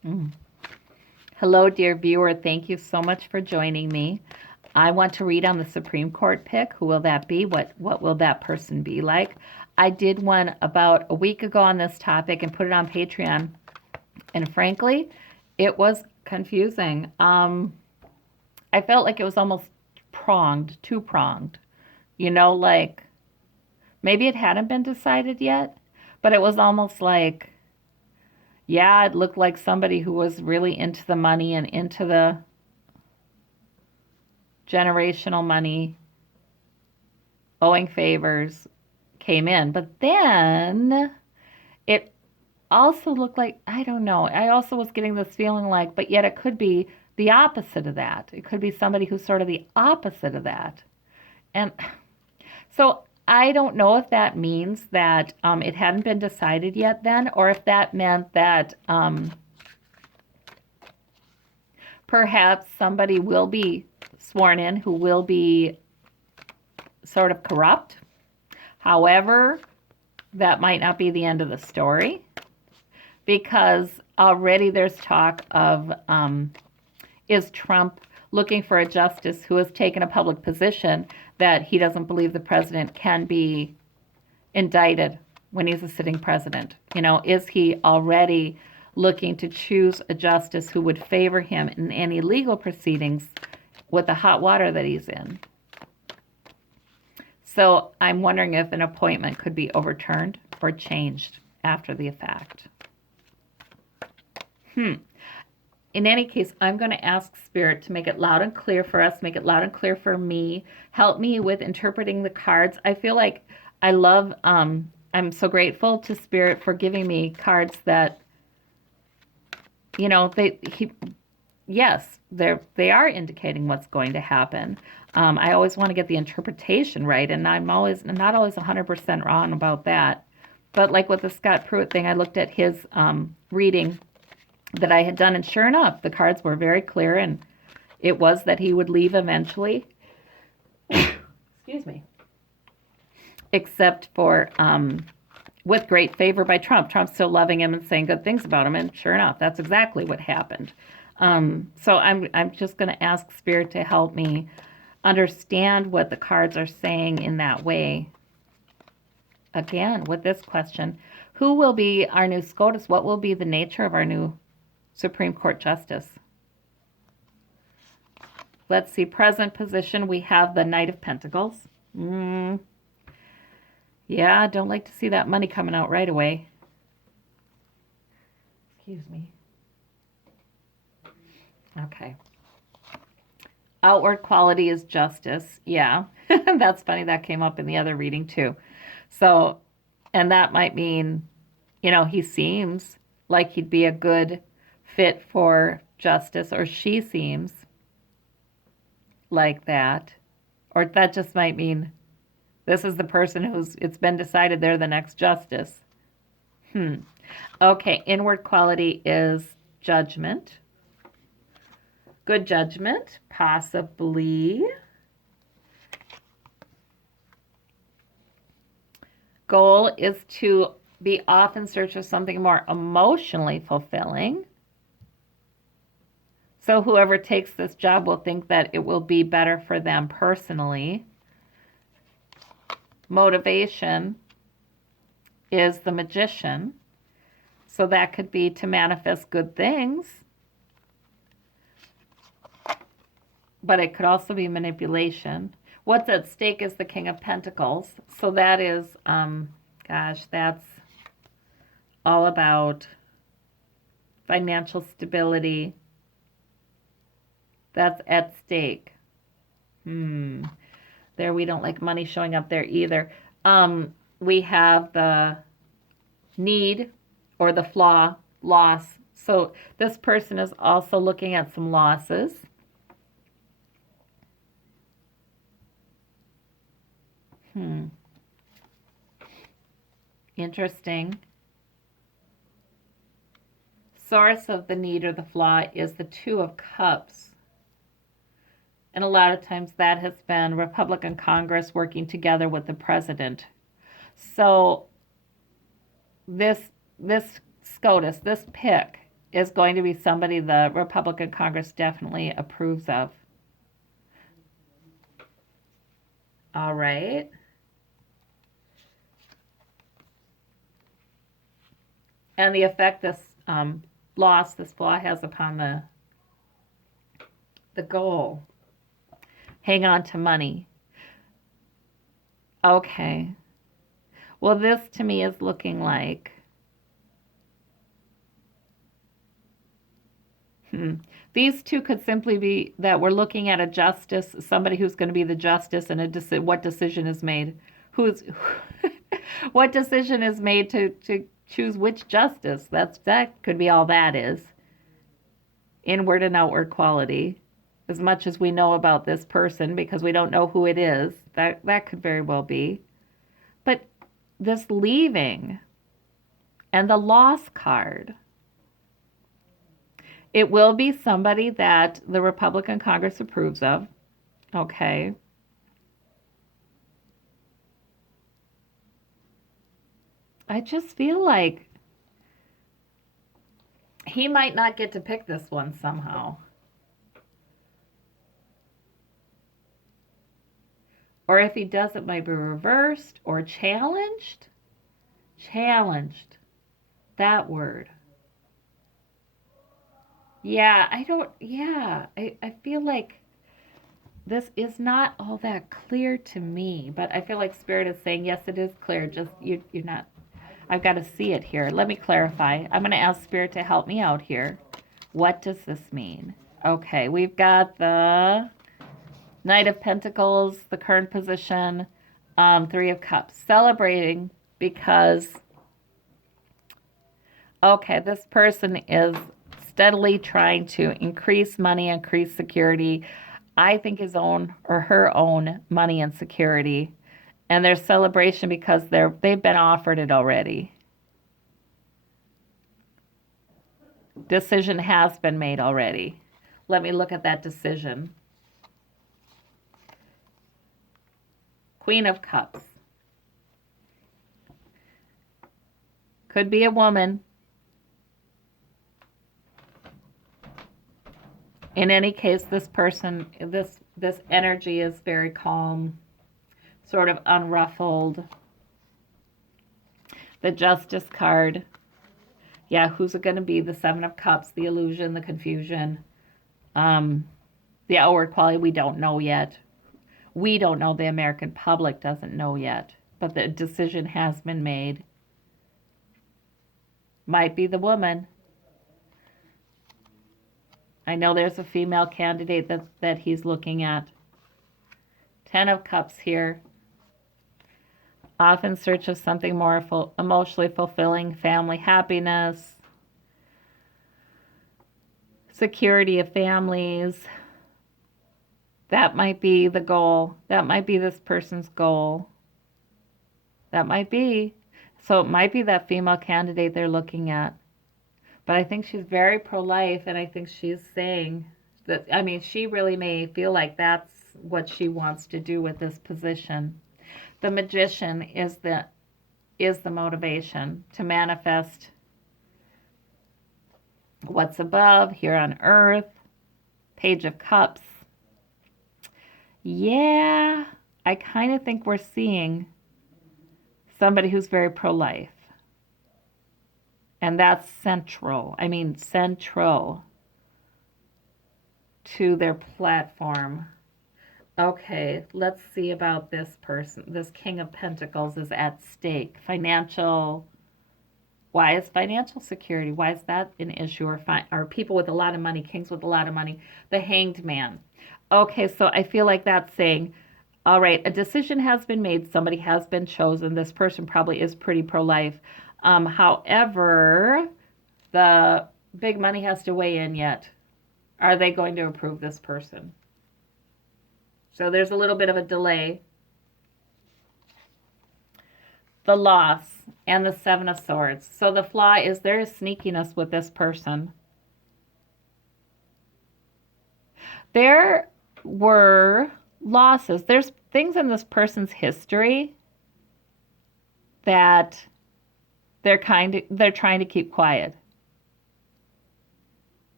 Mm. Hello, dear viewer. Thank you so much for joining me. I want to read on the Supreme Court pick. Who will that be? What will that person be like? I did one about a week ago on this topic and put it on Patreon. And frankly, it was confusing. I felt like it was almost pronged, two pronged. Like maybe it hadn't been decided yet, but it was almost like, yeah, it looked like somebody who was really into the money and into the generational money, owing favors, came in. But then it also looked like, I don't know, I also was getting this feeling like, but yet it could be the opposite of that. It could be somebody who's sort of the opposite of that. And so I don't know if that means that it hadn't been decided yet then, or if that meant that perhaps somebody will be sworn in who will be sort of corrupt. However, that might not be the end of the story because already there's talk of is Trump looking for a justice who has taken a public position that he doesn't believe the president can be indicted when he's a sitting president? Is he already looking to choose a justice who would favor him in any legal proceedings with the hot water that he's in? So I'm wondering if an appointment could be overturned or changed after the fact. In any case, I'm going to ask Spirit to make it loud and clear for us, make it loud and clear for me, help me with interpreting the cards. I feel like I love, I'm so grateful to Spirit for giving me cards that, yes, they are indicating what's going to happen. I always want to get the interpretation right, and I'm not always 100% wrong about that. But like with the Scott Pruitt thing, I looked at his reading that I had done, and sure enough, the cards were very clear, and it was that he would leave eventually. Excuse me. Except for with great favor by Trump. Trump's still loving him and saying good things about him, and sure enough, that's exactly what happened. So I'm just going to ask Spirit to help me understand what the cards are saying in that way. Again, with this question, who will be our new SCOTUS? What will be the nature of our new Supreme Court Justice? Let's see, present position, we have the Knight of Pentacles. Yeah, don't like to see that money coming out right away. Excuse me. Okay. Outward quality is justice. Yeah, that's funny. That came up in the other reading too. So, and that might mean, he seems like he'd be a good fit for justice, or she seems like that. Or that just might mean this is the person it's been decided they're the next justice. Okay, inward quality is judgment. Good judgment, possibly. Goal is to be off in search of something more emotionally fulfilling. So whoever takes this job will think that it will be better for them personally. Motivation is the Magician. So that could be to manifest good things. But it could also be manipulation. What's at stake is the King of Pentacles. So that is, that's all about financial stability. That's at stake. There, we don't like money showing up there either. We have the need or the flaw, loss. So this person is also looking at some losses. Interesting. Source of the need or the flaw is the Two of Cups. And a lot of times that has been Republican Congress working together with the president. So this SCOTUS, this pick, is going to be somebody the Republican Congress definitely approves of. All right. And the effect this loss, this flaw has upon the goal. Hang on to money. Okay. Well, this to me is looking like these two could simply be that we're looking at a justice, somebody who's going to be the justice, and what decision is made. Who's what decision is made to choose which justice? That could be all that is. Inward and outward quality. As much as we know about this person, because we don't know who it is, that could very well be. But this leaving and the loss card. It will be somebody that the Republican Congress approves of. Okay. I just feel like he might not get to pick this one somehow. Or if he does, it might be reversed or challenged. Challenged. That word. Yeah, I feel like this is not all that clear to me, but I feel like Spirit is saying, yes, it is clear. Just you're not. I've got to see it here. Let me clarify. I'm going to ask Spirit to help me out here. What does this mean? Okay, we've got the Knight of Pentacles, the current position, Three of Cups, celebrating because, okay, this person is steadily trying to increase money, increase security. I think his own or her own money and security. And there's celebration because they've been offered it already. Decision has been made already. Let me look at that decision. Queen of Cups. Could be a woman. In any case, this person, this energy is very calm, sort of unruffled. The Justice card. Yeah, who's it going to be? The Seven of Cups, the illusion, the confusion. The outward quality, we don't know yet. We don't know. The American public doesn't know yet. But the decision has been made. Might be the woman. I know there's a female candidate that he's looking at. Ten of Cups here. Off in search of something more emotionally fulfilling, family happiness, security of families. That might be the goal. That might be this person's goal. That might be. So it might be that female candidate they're looking at. But I think she's very pro-life, and I think she's saying that, I mean, she really may feel like that's what she wants to do with this position. The Magician is the motivation to manifest what's above here on earth. Page of Cups. Yeah, I kind of think we're seeing somebody who's very pro-life. And that's central. I mean, central to their platform. Okay, let's see about this person. This King of Pentacles is at stake. Financial. Why is financial security? Why is that an issue? Or people with a lot of money, kings with a lot of money. The Hanged Man. Okay, so I feel like that's saying, all right, a decision has been made. Somebody has been chosen. This person probably is pretty pro-life. However, the big money has to weigh in yet. Are they going to approve this person? So there's a little bit of a delay. The loss and the Seven of Swords. So the flaw is there is sneakiness with this person. There were losses. There's things in this person's history that they're trying to keep quiet.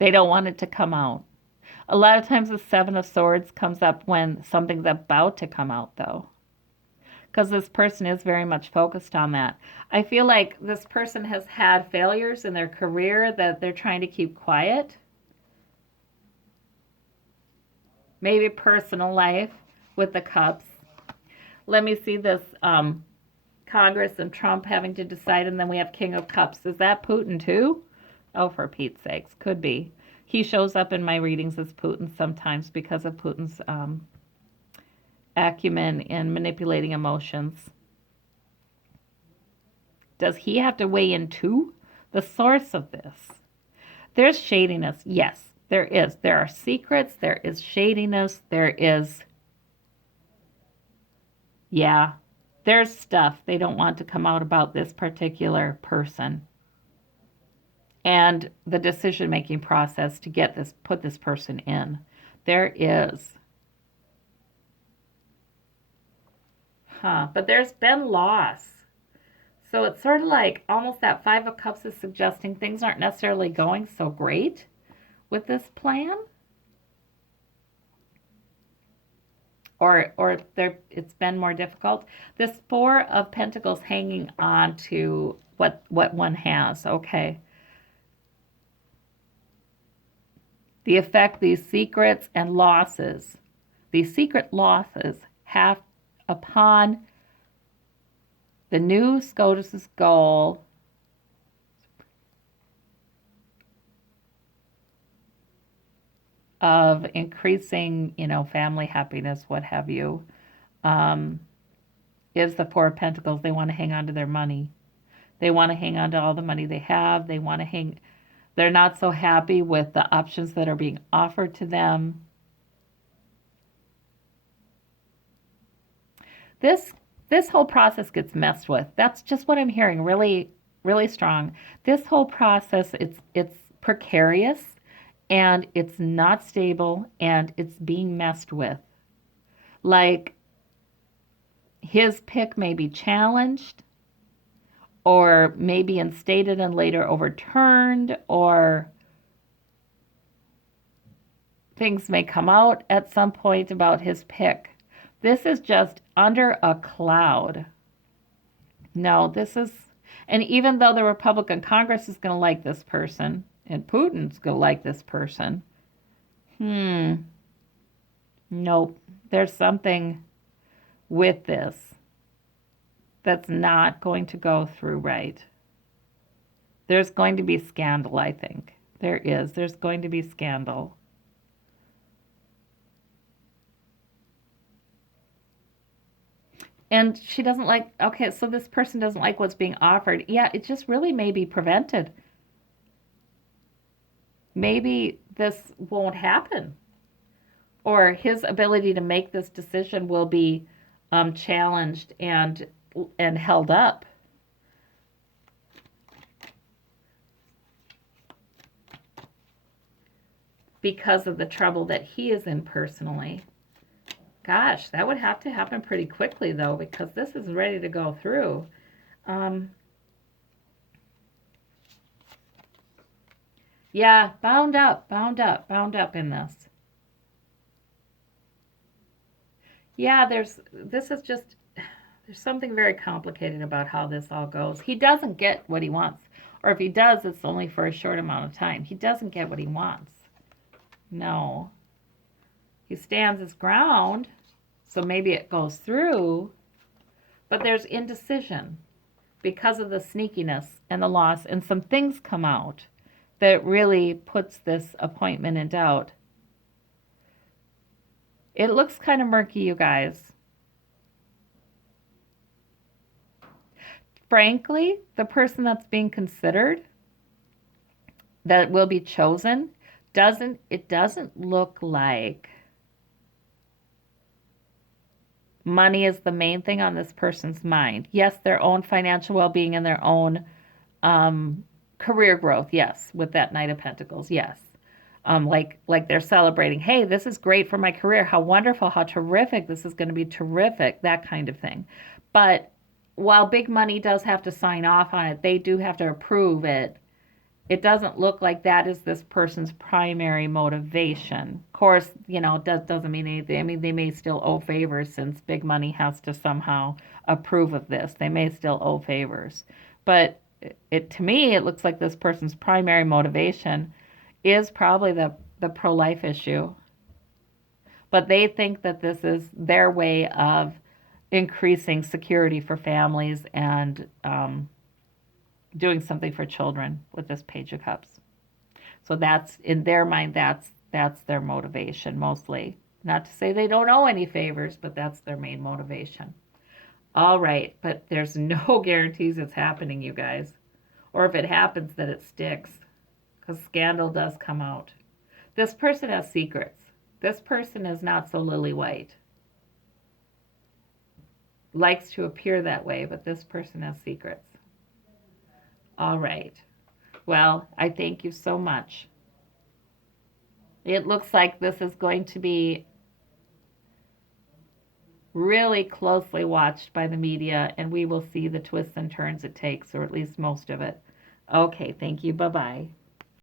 They don't want it to come out. A lot of times the Seven of Swords comes up when something's about to come out, though, because this person is very much focused on that. I feel like this person has had failures in their career that they're trying to keep quiet. Maybe personal life with the cups. Let me see this Congress and Trump having to decide, and then we have King of Cups. Is that Putin too? Oh, for Pete's sakes, could be. He shows up in my readings as Putin sometimes because of Putin's acumen in manipulating emotions. Does he have to weigh in too? The source of this. There's shadiness. Yes, there is. There are secrets. There is shadiness. There is, yeah, there's stuff they don't want to come out about this particular person and the decision-making process to get this, put this person in. There is. But there's been loss. So it's sort of like almost that Five of Cups is suggesting things aren't necessarily going so great with this plan. Or it's been more difficult. This Four of Pentacles hanging on to what one has. Okay. The effect these secrets and losses, these secret losses have upon the new SCOTUS's goal of increasing, family happiness, what have you, is the Four of Pentacles. They want to hang on to their money. They want to hang on to all the money they have. They're not so happy with the options that are being offered to them. This whole process gets messed with. That's just what I'm hearing, really, really strong. This whole process, it's precarious and it's not stable and it's being messed with. Like his pick may be challenged or maybe instated and later overturned, or things may come out at some point about his pick. This is just under a cloud. No, this is, and even though the Republican Congress is going to like this person, and Putin's going to like this person, nope, there's something with this that's not going to go through right. There's going to be scandal, I think. There's going to be scandal. And she doesn't like, okay, so this person doesn't like what's being offered. Yeah, it just really may be prevented. Maybe this won't happen. Or his ability to make this decision will be challenged and held up. Because of the trouble that he is in personally. Gosh, that would have to happen pretty quickly, though, because this is ready to go through. Yeah, bound up in this. Yeah, there's something very complicated about how this all goes. He doesn't get what he wants. Or if he does, it's only for a short amount of time. He doesn't get what he wants. No. He stands his ground, so maybe it goes through, but there's indecision because of the sneakiness and the loss, and some things come out that really puts this appointment in doubt. It looks kind of murky, you guys. Frankly, the person that's being considered, that will be chosen, it doesn't look like money is the main thing on this person's mind. Yes, their own financial well-being and their own career growth. Yes, with that Knight of Pentacles. Yes. Like they're celebrating, hey, this is great for my career. How wonderful, how terrific. This is going to be terrific, that kind of thing. But while big money does have to sign off on it, they do have to approve it. it doesn't look like that is this person's primary motivation. Of course, doesn't mean anything. I mean, they may still owe favors since big money has to somehow approve of this. They may still owe favors. But to me, it looks like this person's primary motivation is probably the pro-life issue. But they think that this is their way of increasing security for families and doing something for children with this Page of Cups. So that's in their mind. That's their motivation mostly. Not to say they don't owe any favors, but that's their main motivation. All right, but there's no guarantees it's happening, you guys, or if it happens that it sticks, because scandal does come out. This person has secrets. This person is not so lily white. Likes to appear that way, but this person has secrets. All right. Well, I thank you so much. It looks like this is going to be really closely watched by the media, and we will see the twists and turns it takes, or at least most of it. Okay, thank you. Bye-bye.